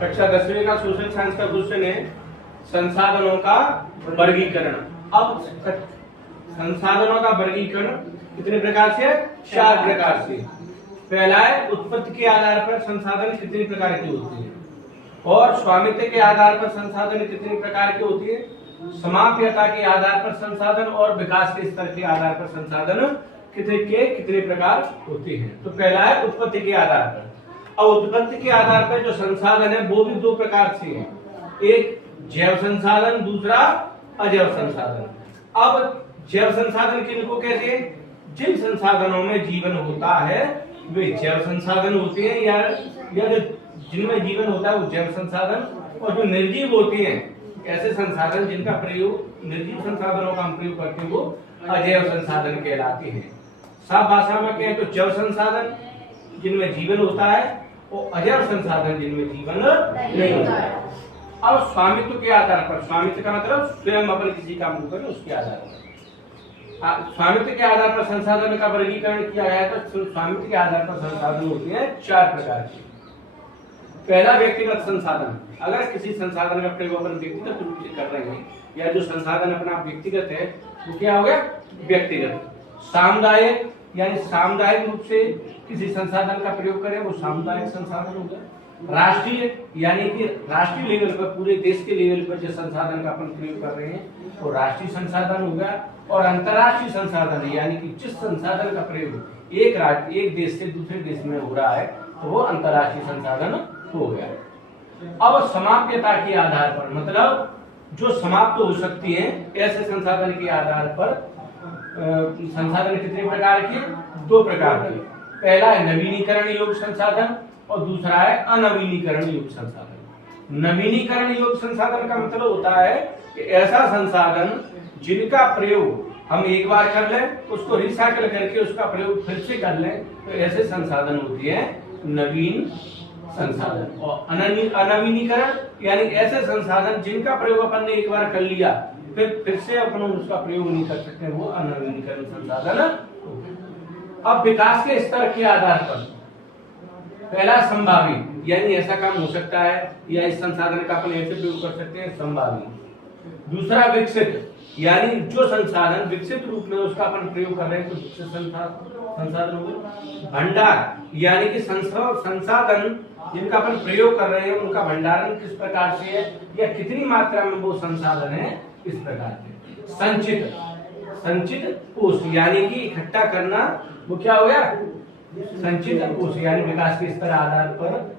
कक्षा 10वीं का सोशल साइंस का क्वेश्चन है संसाधनों का वर्गीकरण। अब संसाधनों का वर्गीकरण कितने प्रकार से? 4 प्रकार से। पहला है उत्पत्ति के आधार पर संसाधन कितने प्रकार के होते हैं, और स्वामित्व के आधार पर संसाधन कितने प्रकार के होती है, समाप्यता के आधार पर संसाधन और विकास के स्तर के आधार पर संसाधन कितने प्रकार होते हैं। तो पहला है उत्पत्ति के आधार पर। अब उत्पत्ति के आधार पर जो संसाधन है वो भी 2 प्रकार से है, एक जैव संसाधन, दूसरा अजैव संसाधन। अब जैव संसाधन किनको कहते हैं? जिन संसाधनों में जीवन होता है वे जैव संसाधन होते हैं, या जो जिनमें जीवन होता है वो जैव संसाधन, और जो निर्जीव होते हैं ऐसे संसाधन जिनका प्रयोग निर्जीव संसाधनों का हम प्रयोग करते हैं वो अजैव संसाधन कहलाते हैं। साफ भाषा में कहें तो जैव संसाधन जिनमें जीवन होता है और अजैव संसाधन जिनमें जीवन नहीं होता है। अब स्वामित्व के आधार पर, स्वामित्व का मतलब स्वयं अपन किसी काम को करें उसके आधार पर, स्वामित्व के आधार पर संसाधन का वर्गीकरण किया गया है। तो स्वामित्व के आधार पर संसाधन होते हैं 4 प्रकार के। पहला व्यक्तिगत संसाधन, अगर किसी संसाधन का प्रयोग अपन व्यक्तिगत रूप से कर रहे हैं या जो संसाधन अपना व्यक्तिगत है वो क्या हो गया? व्यक्तिगत। सामुदायिक, यानी सामुदायिक रूप से किसी संसाधन का प्रयोग करें वो सामुदायिक संसाधन हो गया। राष्ट्रीय, यानी कि राष्ट्रीय लेवल पर पूरे देश के लेवल पर जो संसाधन का अपन प्रयोग कर रहे हैं वो राष्ट्रीय संसाधन हो गया। और अंतर्राष्ट्रीय संसाधन, यानी कि जिस संसाधन का प्रयोग एक देश से दूसरे देश में हो रहा है तो वो अंतर्राष्ट्रीय संसाधन हो गया। अब समाप्यता के आधार पर, मतलब जो समाप्त हो सकती है ऐसे संसाधन के आधार पर संसाधन कितने प्रकार के? 2 प्रकार के। पहला है नवीनीकरण योग्य संसाधन और दूसरा है अनवीनीकरण योग्य संसाधन। नवीनीकरण योग्य संसाधन का मतलब होता है कि ऐसा संसाधन जिनका प्रयोग हम एक बार कर लें, उसको रिसाइकल करके उसका प्रयोग फिर से कर लें, तो ऐसे संसाधन होती है नवीन संसाधन। और अनवीनीकरण यानी ऐसे संसाधन जिनका प्रयोग अपन ने एक बार कर लिया फिर से अपन उसका प्रयोग नहीं कर सकते, वो अनवीनीकरण संसाधन। अब विकास के स्तर के आधार पर पहला संभावित, यानी ऐसा काम हो सकता है या इस संसाधन का अपन ऐसे प्रयोग कर सकते हैं, संभावित। दूसरा विकसित, यानी जो संसाधन विकसित रूप में उसका अपन प्रयोग कर रहे हैं तो विकसित संसाधन हो गए। भंडार, यानी कि संसाधन जिनका अपन प्रयोग कर रहे हैं उनका भंडारण किस प्रकार से है या कितनी मात्रा में वो संसाधन है, इस प्रकार से। संचित कोष, यानी कि इकट्ठा करना, वो क्या हो गया? संचित कोष, यानी विकास के स्तर आधार पर